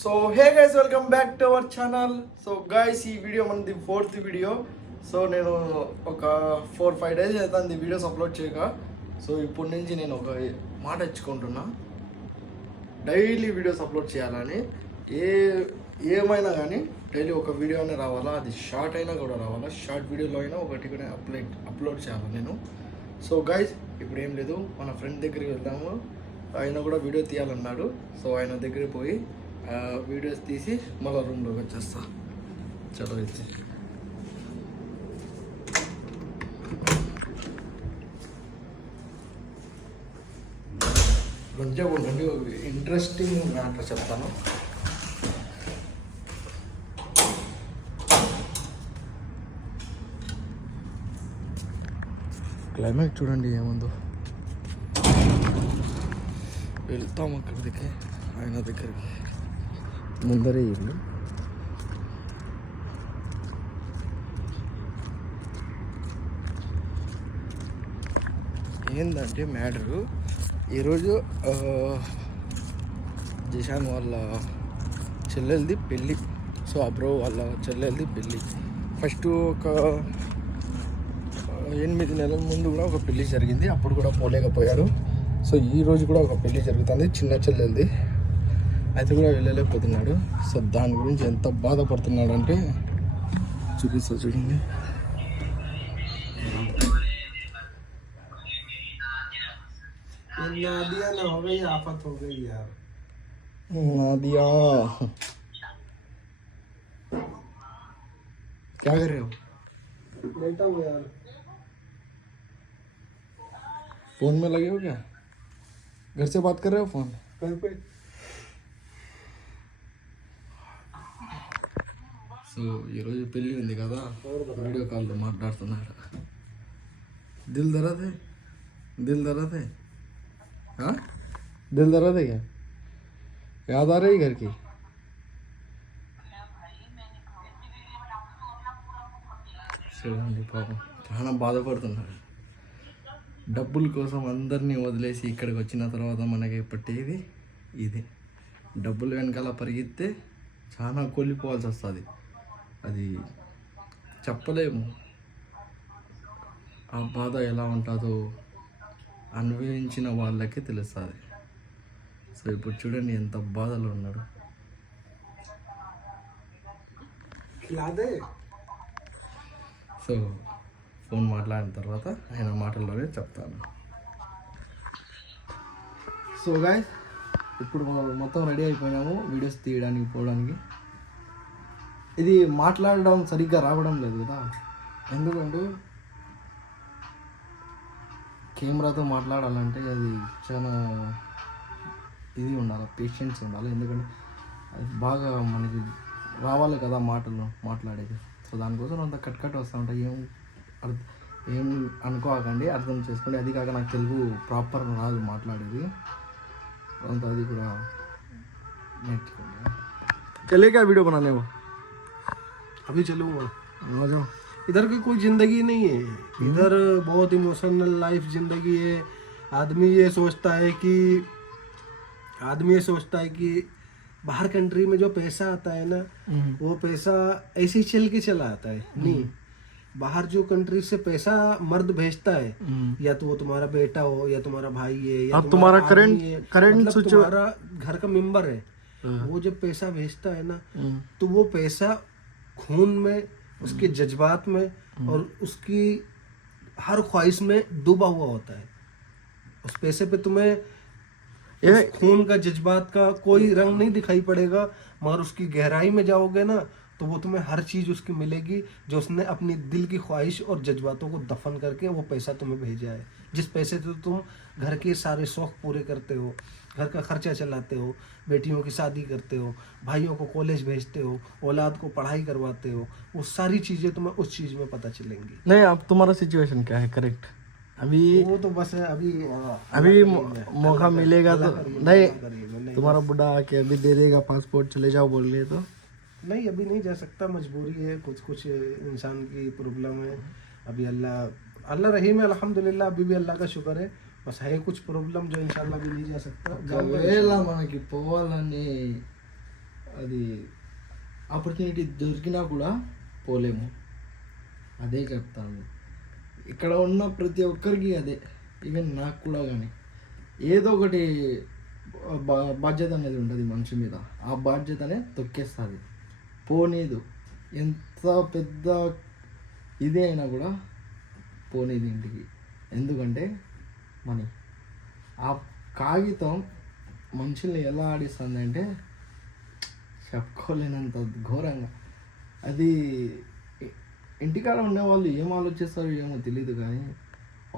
So hey guys, welcome back to our channel. So guys, ఈ video మనది 4th video. So నేను ఒక 4-5 days అవుతుంది వీడియోస్ అప్లోడ్ చేయక. సో ఇప్పటి నుంచి నేను ఒక మాట ఇచ్చుకుంటున్నా, డైలీ వీడియోస్ అప్లోడ్ చేయాలని. ఏమైనా కానీ డైలీ ఒక వీడియో అయినా రావాలా, అది షార్ట్ అయినా కూడా రావాలా, షార్ట్ వీడియోలో అయినా ఒకటి కూడా అప్లోడ్ చేయాలి నేను. సో గైస్, ఇప్పుడు ఏం లేదు, మన ఫ్రెండ్ దగ్గరికి వెళ్దాము. ఆయన కూడా వీడియో తీయాలన్నాడు. సో ఆయన దగ్గరికి పోయి వీడియోస్ తీసి మళ్ళీ రూమ్లోకి వచ్చేస్తా. చలో అయితే కొంచెం ఉండండి, ఇంట్రెస్టింగ్ మ్యాటర్ చెప్తాను. క్లైమేట్ చూడండి ఏముందో. వెళ్తాం అక్కడికి, ఆయన దగ్గరికి. ముందరే ఇల్లు. ఏంటంటే మ్యాటరు, ఈరోజు జిషాన్ వాళ్ళ చెల్లెలది పెళ్ళి. సో అబ్రో వాళ్ళ చెల్లెలది పెళ్ళి. ఫస్ట్ ఒక 8 నెలల ముందు కూడా ఒక పెళ్ళి జరిగింది, అప్పుడు కూడా పోలేకపోయారు. సో ఈరోజు కూడా ఒక పెళ్ళి జరుగుతుంది చిన్న చెల్లెలది, అయితే కూడా వెళ్ళలేకపోతున్నాడు. సో దాని గురించి ఎంత బాధపడుతున్నాడు అంటే చూపిస్తా చూడండి. नादिया ना हो गई, आफत हो गई यार. नादिया क्या कर रहे हो? लेटा हूँ यार. फोन में लगे हो क्या? घर से बात कर रहे हो फोन? घर पे. సో ఈరోజు పెళ్ళి ఉంది కదా, వీడియో కాల్లో మాట్లాడుతున్నాడు. దిల్ దరాదే, దిల్ దరాదే, దిల్ దరాదే क्या? याद आ रही घर की? చూడండి పాపం చాలా బాధపడుతున్నాడు. డబ్బుల కోసం అందరినీ వదిలేసి ఇక్కడికి వచ్చిన తర్వాత మనకి పట్టేది ఇది. డబ్బులు వెనకాల పరిగెత్తే చాలా కోల్పోవాల్సి వస్తుంది. అది చెప్పలేము, ఆ బాధ ఎలా ఉంటుందో అనుభవించిన వాళ్ళకే తెలుస్తుంది. సో ఇప్పుడు చూడండి ఎంత బాధలో ఉన్నాడు. సో ఫోన్ మాట్లాడిన తర్వాత ఆయన మాటల్లోనే చెప్తాను. సో గాయ్స్, ఇప్పుడు మొత్తం రెడీ అయిపోయినాము వీడియోస్ తీయడానికి పోవడానికి. ఇది మాట్లాడడం సరిగ్గా రావడం లేదు కదా, ఎందుకంటే కెమెరాతో మాట్లాడాలంటే అది చాలా ఇది ఉండాలి, పేషెన్స్ ఉండాలి. ఎందుకంటే అది బాగా మనకి రావాలి కదా మాటలు మాట్లాడేది. సో దానికోసం అంత కట్ వస్తూ ఉంటాయి. ఏం అనుకోకండి, అర్థం చేసుకోండి. అది కాక నాకు తెలుగు ప్రాపర్ రాదు మాట్లాడేది, అంత అది కూడా నేర్చుకోండి. चले क्या वीडियो बनाने वो? अभी चलूंगा. आ जाओ. इधर की कोई जिंदगी नहीं है, इधर बहुत इमोशनल लाइफ जिंदगी है. आदमी ये सोचता है कि बाहर कंट्री में जो पैसा आता है ना, वो पैसा ऐसे ही चल के चला आता है. नहीं, बाहर जो कंट्री से पैसा मर्द भेजता है, या तो वो तुम्हारा बेटा हो, या तुम्हारा भाई है, या तुम्हारा करंट मतलब तुम्हारा घर का मेंबर है. वो जब पैसा भेजता है ना, तो वो पैसा खून में, उसके जज्बात में और उसकी हर ख्वाहिश में डूबा हुआ होता है. उस पैसे पे तुम्हें उस खून का, जज्बात का कोई रंग नहीं दिखाई पड़ेगा, मगर उसकी गहराई में जाओगे ना, तो वो तुम्हें हर चीज़ उसकी मिलेगी जो उसने अपनी दिल की ख्वाहिश और जज्बातों को दफन करके वो पैसा तुम्हें भेजा है. जिस पैसे से तुम घर के सारे शौक पूरे करते हो, घर का खर्चा चलाते हो, बेटियों की शादी करते हो, भाइयों को कॉलेज भेजते हो, औलाद को पढ़ाई करवाते हो, वो सारी चीज़ें तुम्हें उस चीज़ में पता चलेंगी. नहीं, अब तुम्हारा सिचुएशन क्या है? करेक्ट. अभी वो तो बस है, अभी मौका मिलेगा तो नहीं, तुम्हारा बुढ़ा आके अभी दे देगा पासपोर्ट, चले जाओ बोल रहे तो नहीं, अभी नहीं जा सकता, मजबूरी है, कुछ इंसान की प्रॉब्लम है. अभी अल्लाह रहीम है, अल्हम्दुलिल्लाह. अभी भी अल्लाह का शुक्र है. बस है कुछ प्रॉब्लम जो इंशाल्लाह भी नहीं जा सकता. ఒకవేళ మనకి పోవాలని అది ఆపర్చునిటీ దొరికినా కూడా పోలేము. అదే చెప్తాను, ఇక్కడ ఉన్న ప్రతి ఒక్కరికి అదే, ఈవెన్ నాకు కూడా. కానీ ఏదో ఒకటి బాధ్యత అనేది ఉంటుంది మనిషి మీద, ఆ బాధ్యతనే తొక్కేస్తుంది, పోనీదు. ఎంత పెద్ద ఇదే అయినా కూడా పోనీది ఇంటికి. ఎందుకంటే మనీ. ఆ కాగితం మనుషుల్ని ఎలా ఆడిస్తుంది అంటే చెప్పుకోలేనంత ఘోరంగా. అది ఇంటికాడ ఉండే వాళ్ళు ఏం ఆలోచిస్తారో ఏమో తెలియదు, కానీ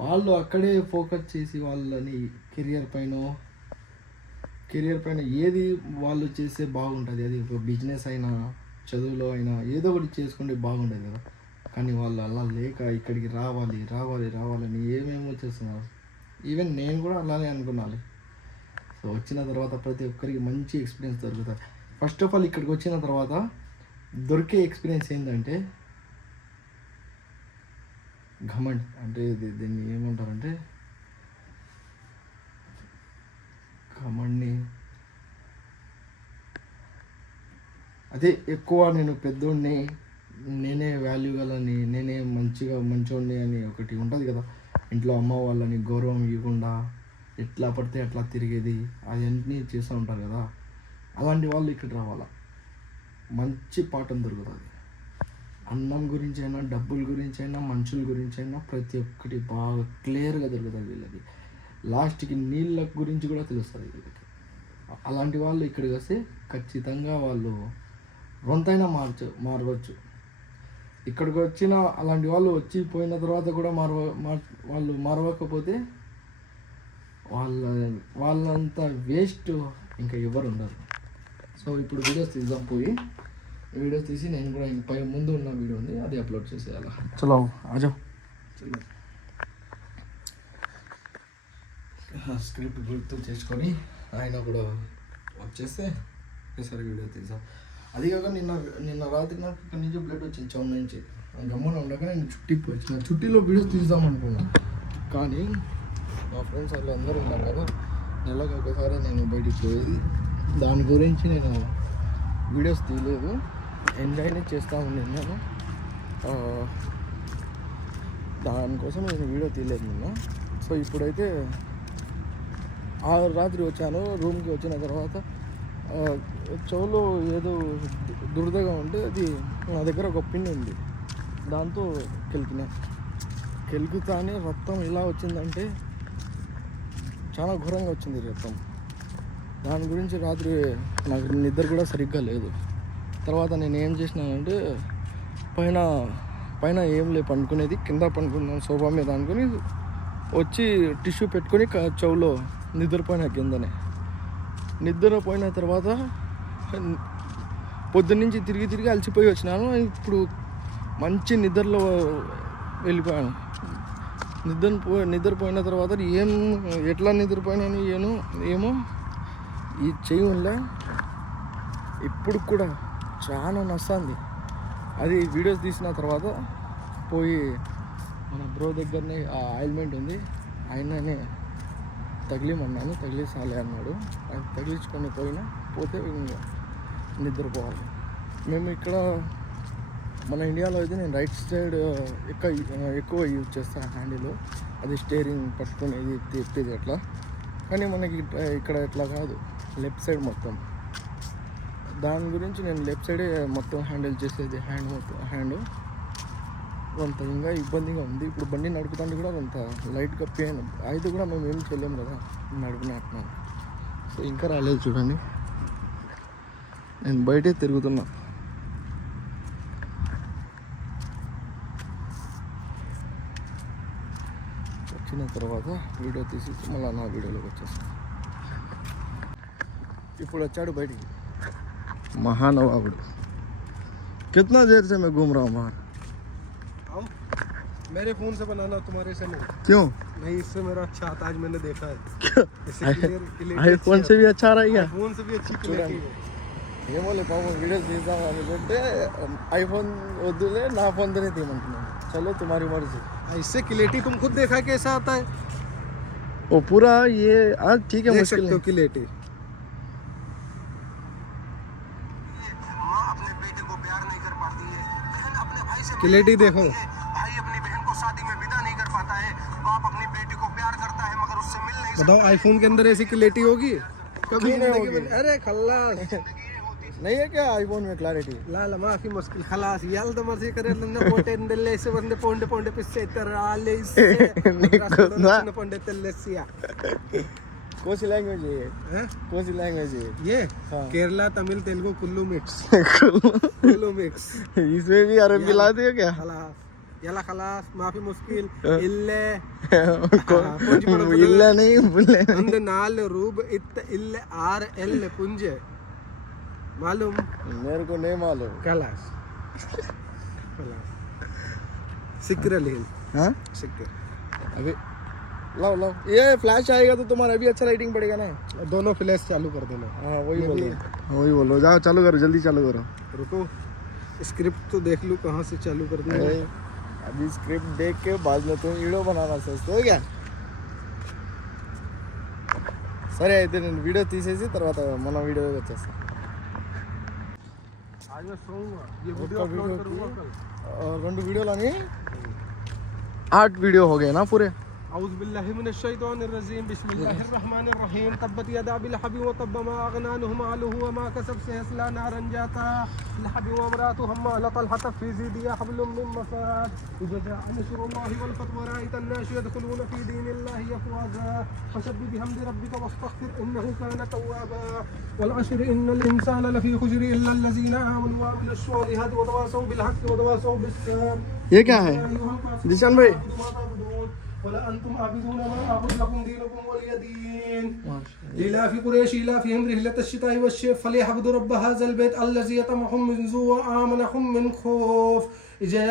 వాళ్ళు అక్కడే ఫోకస్ చేసి వాళ్ళని కెరియర్ పైన ఏది వాళ్ళు చేస్తే బాగుంటుంది. అది ఒక బిజినెస్ అయినా చదువులో అయినా ఏదో ఒకటి చేసుకుంటే బాగుంటుంది కదా. కానీ వాళ్ళు అలా లేక ఇక్కడికి రావాలని ఏమేమో చేస్తున్నారు. ఈవెన్ నేను కూడా అలానే అనుకున్నాను. సో వచ్చిన తర్వాత ప్రతి ఒక్కరికి మంచి ఎక్స్పీరియన్స్ దొరుకుతుంది. ఫస్ట్ ఆఫ్ ఆల్ ఇక్కడికి వచ్చిన తర్వాత దొరికే ఎక్స్పీరియన్స్ ఏంటంటే ఘమండ్. అంటే దీన్ని ఏమంటారంటే ఘమండ్ని అదే ఎక్కువ నేను పెద్దోడిని, నేనే వాల్యూ గలని, నేనే మంచోడిని అని ఒకటి ఉంటుంది కదా. ఇంట్లో అమ్మ వాళ్ళని గౌరవం ఇవ్వకుండా ఎట్లా పడితే అట్లా తిరిగేది, అవన్నీ చేస్తూ ఉంటారు కదా. అలాంటి వాళ్ళు ఇక్కడ రావాలా, మంచి పాఠం దొరుకుతుంది. అన్నం గురించి అయినా, డబ్బుల గురించి అయినా, మనుషుల గురించి అయినా ప్రతి ఒక్కటి బాగా క్లియర్గా దొరుకుతుంది వీళ్ళకి. లాస్ట్కి నీళ్ళ గురించి కూడా తెలుస్తుంది వీళ్ళకి. అలాంటి వాళ్ళు ఇక్కడికి వస్తే ఖచ్చితంగా వాళ్ళు రొంతైనా మారవచ్చు. ఇక్కడికి వచ్చిన అలాంటి వాళ్ళు వచ్చి పోయిన తర్వాత కూడా వాళ్ళు మారవకపోతే వాళ్ళంతా వేస్ట్ ఇంకా ఎవరు ఉండరు. సో ఇప్పుడు వీడియోస్ తీద్దాం, పోయి వీడియోస్ తీసి నేను కూడా పై ముందు ఉన్న వీడియో ఉంది అది అప్లోడ్ చేసేయాలి. చలో ఆజో. స్క్రిప్ట్ గుర్తు చేసుకొని ఆయన కూడా వచ్చేస్తే ఒకసారి వీడియో తీద్దాం. అది కాక నిన్న రాత్రి నాకు ఇక్కడి నుంచి బ్లడ్ వచ్చింది, చౌన్ నుంచి. గమ్మున ఉండగా నేను చుట్టికి వచ్చిన, చుట్టిలో వీడియోస్ తీద్దాం అనుకున్నాను. కానీ మా ఫ్రెండ్స్ వాళ్ళు అందరూ ఉన్నారు కదా, నెలకు ఒకసారి నేను బయటికి పోయేది, దాని గురించి నేను వీడియోస్ తీయలేదు. ఎంజాయ్నే చేస్తూ ఉన్నాను నేను, దానికోసం నేను వీడియో తీయలేదు నిన్న. సో ఇప్పుడైతే ఆ రాత్రి వచ్చాను. రూమ్కి వచ్చిన తర్వాత చెవులో ఏదో దురదగా ఉంటే అది నా దగ్గర ఒక పిన్ ఉంది, దాంతో కెలుకుతానే రక్తం ఎలా వచ్చిందంటే చాలా ఘోరంగా వచ్చింది రక్తం. దాని గురించి రాత్రి నాకు నిద్ర కూడా సరిగ్గా లేదు. తర్వాత నేను ఏం చేసినానంటే పైన ఏం లే పండుకునేది, కింద పండుకున్నాను సోఫా మీద అనుకుని వచ్చి టిష్యూ పెట్టుకొని చెవులో నిద్రపోయిన కిందనే. నిద్రపోయిన తర్వాత పొద్దున్నుంచి తిరిగి అలసిపోయి వచ్చినాను. ఇప్పుడు మంచి నిద్రలో వెళ్ళిపోయాను. నిద్రపోయిన తర్వాత ఎట్లా నిద్రపోయినాను ఏమో ఈ చెయ్యి వల్ల ఇప్పుడు కూడా చాలా నొస్తుంది. అది వీడియోస్ తీసిన తర్వాత పోయి మన బ్రో దగ్గరనే ఆ ఆయిల్మెంట్ ఉంది, ఆయననే తగిలిమన్నాను, తగిలిసాలే అన్నాడు. ఆయన తగిలించుకొని పోతే నిద్రపోవాలి. మేము ఇక్కడ మన ఇండియాలో అయితే నేను రైట్ సైడ్ ఎక్కువ యూజ్ చేస్తాను హ్యాండిల్, అది స్టీరింగ్ పట్టుకునేది తిప్పేది అట్లా. కానీ మనకి ఇక్కడ ఇట్లా కాదు, లెఫ్ట్ సైడ్ మొత్తం. దాని గురించి నేను లెఫ్ట్ సైడే మొత్తం హ్యాండిల్ చేసేది, హ్యాండ్ కొంత ఇంకా ఇబ్బందిగా ఉంది. ఇప్పుడు బండి నడుపుతాంటే కూడా కొంత లైట్గా పెయిన్ అయితే కూడా మేము ఏం చేయలేము కదా నడిపినట్టున్నాను. సో ఇంకా రాలేదు చూడండి, నేను బయటే తిరుగుతున్నా. వచ్చిన తర్వాత వీడియో తీసి మళ్ళీ నా వీడియోలోకి వచ్చేస్తాను. ఇప్పుడు వచ్చాడు బయటికి महानवाबुడు. कितना देर से मैं घूम रहा हूँ बाहर? मेरे फोन से बनाना, तुम्हारे से नहीं। क्यों? नहीं, इससे मेरा अच्छा आता है, आज मैंने देखा है। आईफोन से भी अच्छा रहेगा, फोन से भी अच्छी क्वालिटी है। ఏమోలే పాపం వీడియోస్ తీద్దాం అనుకుంటే ఐఫోన్ వద్దులే, నా ఫోన్తోనే తీయమంటున్నాను. చలో తుమారీ మర్జీ. इससे क्लियरिटी तुम खुद देखा कैसा आता है? वो पूरा ये आज ठीक है, देख मुश्किल सकते हो नहीं। क्लियरिटी। अपने बेटे को प्यार नहीं कर पाती है, बहन अपने भाई से क्लैरिटी देखो। भाई अपनी बहन को शादी में विदा नहीं कर पाता है, बाप अपनी बेटी को प्यार करता है मगर उससे मिल नहीं बताओ आईफोन के अंदर ऐसी क्लैरिटी होगी कभी क्यों नहीं जिंदगी होगी? में? अरे खल्लास नहीं है क्या आईफोन में क्लैरिटी? ला ला माफी मुश्किल खलास याल मर्जी करे पोटे से बंदे पोंडे पोंडे पिस्से इतराले पोंडे तेलेसिया कौन सी लैंग्वेज है ये? हैं? कौन सी लैंग्वेज है ये हाँ। केरला तमिल तेलुगु कुल्लू मिक्स कुल्लू मिक्स इसमें भी अरबी मिला दिया क्या? खलास याला खलास माफी मुश्किल इल्ले इल्ला नहीं बुल्ले अंद नाल रूब इत इल्ले आर एल पुंजे मालूम मेरे को नहीं मालूम। खलास खलास सिक्र लेन हाँ सिक्र अभी लाओ लाओ, ये फ्लैश आएगा तो तुम्हारा अभी अच्छा लाइटिंग पड़ेगा ना। दोनों फ्लैश चालू कर देना हाँ वही बोलो, वही बोलो, जाओ चालू करो, जल्दी चालू करो। रुको स्क्रिप्ट तो देख लूँ कहाँ से चालू करना है अरे, अभी स्क्रिप्ट देख के बाद में तुम वीडियो बनाना सोचते हो क्या? సరే అయితే నేను వీడియో తీసేసి తర్వాత మన వీడియో వచ్చేస్తా। आज मैं सोऊंगा ये वीडियो उसका अपलोड वीडियो करूंगा कल రెండు వీడియోలని 8 वीडियो हो गए ना पूरे। أعوذ بالله من الشيطان الرجيم بسم الله الرحمن الرحيم تبت يدا أبي لهب وتب ما أغنى عنه ماله وما كسب سيصلى نارا ذات لهب وامرأته حمالة الحطب في جيدها حبل من مسد إذا جاء نصر الله والفتح ورأيت الناس يدخلون في دين الله أفواجا فسبح بحمد ربك واستغفر إنه كان توابا والعشر إن الإنسان لفي خسر إلا الذين آمنوا وعملوا الصالحات وتواصوا بالحق وتواصوا بالصبر ये क्या है जिशान भाई? ولا أنتم عابدون ما أعبد لكم دينكم ولي دين إلى في قريش إلى فيهم رحلة الشتاء والصيف فليعبدوا رب هذا البيت الذي يطعمهم من جوع وآمنهم من خوف إذا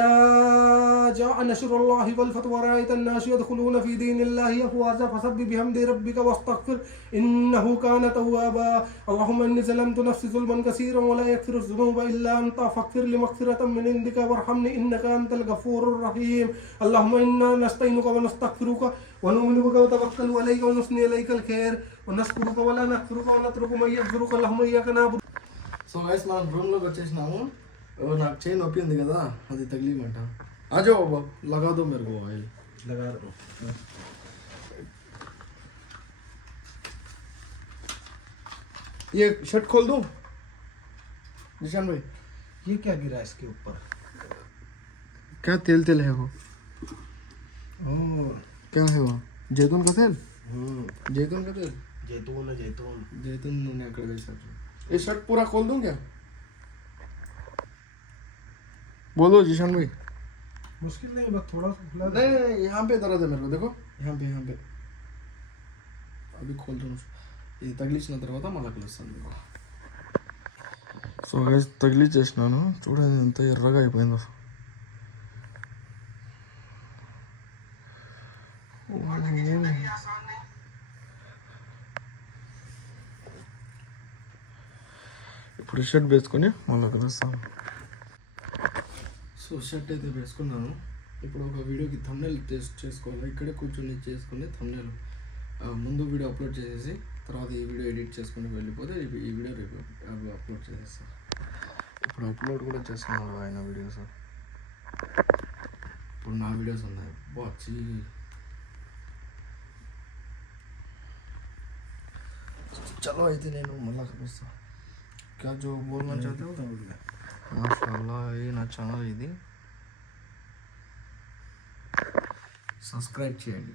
جاء نصر الله والفتح ورأيت الناس يدخلون في دين الله أفواجا فسبح بحمد ربك واستغفر إنه كان توابا اللهم إني ظلمت نفسي ظلما كثيرا ولا يغفر الذنوب إلا أنت فاغفر لي مغفرة من عندك وارحمني إنك أنت الغفور الرحيم اللهم إنا نستعينك ونستغفرك ونؤمن بك ونتوكل عليك ونثني عليك الخير ونشكرك ولا نكفرك ونترك من يكفرك اللهم إياك نعبد। సో గైస్ మనం రూమ్లోకి వచ్చేసినాము। నాకు చైన్ నొప్పి ఉంది కదా, అది తగిలిమంట। ఆజో బాబా లగా దో मेरे को ऑयल लगा दो ये शर्ट खोल दूं जिशान भाई? ये क्या गिरा इसके ऊपर? क्या तेल तेल है वो? ओह क्या है वो? जैतून का तेल? जैतून का तेल? जैतून है जैतून जैतून नूने अकड़ गई सर। ये शर्ट पूरा खोल दूं क्या? बोलो जिशान भाई। मुश्किल नहीं बस थोड़ा सा खुला नहीं नहीं यहाँ पे दर्द है मेरे को, देखो यहाँ पे अभी खोल दूँ। ఇది తగిలించిన తర్వాత మళ్ళీ కలుస్తాను మీకు। సో గైస్ తగిలించేసినాను, చూడండి ఎంత ఎర్రగా అయిపోయిందో। ఇప్పుడు షర్ట్ వేసుకొని మళ్ళీ కలుస్తాను। సో షర్ట్ అయితే వేసుకున్నాను, ఇప్పుడు ఒక వీడియోకి థంబ్నెయిల్ టెస్ట్ చేసుకోవాలి। ఇక్కడే కూర్చొని చేసుకుని థంబ్నెయిల్ ముందు వీడియో అప్లోడ్ చేసేసి తర్వాత ఈ వీడియో ఎడిట్ చేసుకుని వెళ్ళిపోతే ఈ వీడియో రేపు అప్లోడ్ చేసేస్తాను। ఇప్పుడు అప్లోడ్ కూడా చేస్తున్నాడు ఆయన వీడియోస్, ఇప్పుడు నా వీడియోస్ ఉన్నాయి బాచి। చలో అయితే నేను మళ్ళీ కలుస్తాను। क्या जो बोलना चाहते हो? माशाल्लाह ये ना ఛానల్ ఇది, సబ్స్క్రైబ్ చేయండి।